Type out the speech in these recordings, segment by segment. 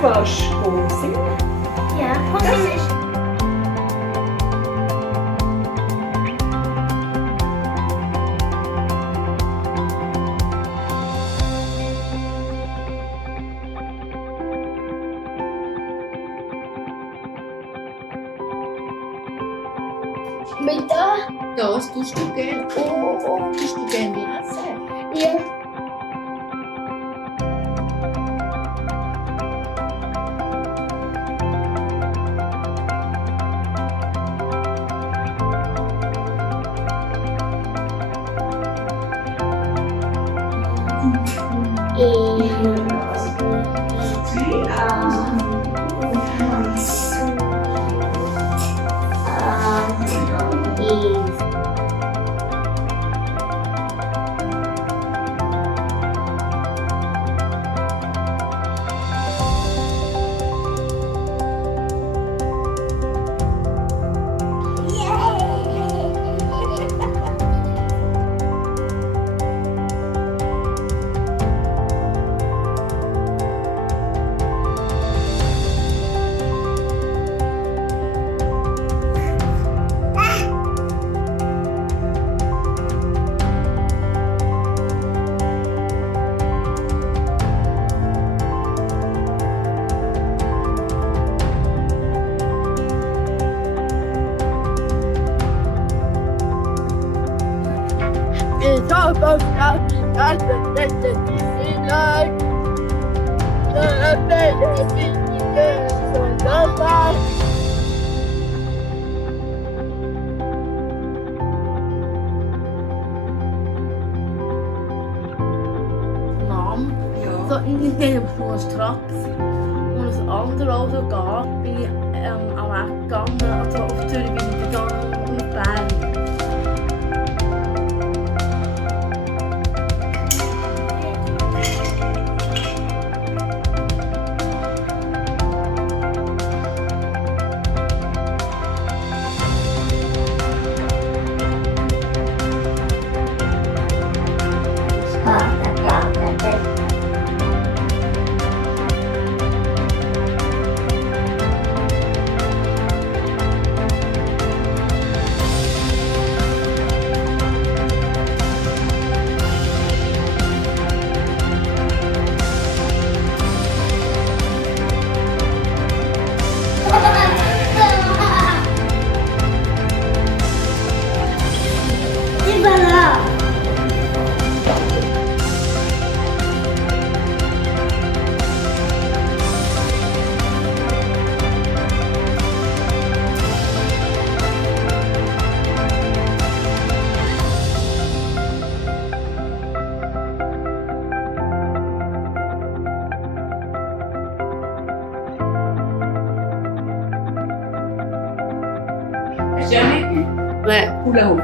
kannst singen. Ja, komm nicht. Mit da? Das tust du gerne. Oh, tust du gerne lesen? Ja. So, ich bin auf der Straße und ein anderes Auto gehen, bin ich am Weg gegangen, also auf Zürich bin ich gegangen und auf Bern. Jamais eu. Ouais. Hula hoop.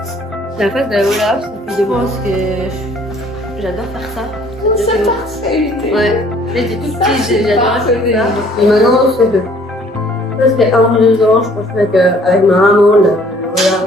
La phase de la hula hoop, ça fait des mois que j'adore faire ça. C'est parfait. Ouais. J'étais toute petite, j'adorais faire ça. Et maintenant, je fais que. Ça fait 1 ou 2 ans, je pense qu'avec ma maman, le hula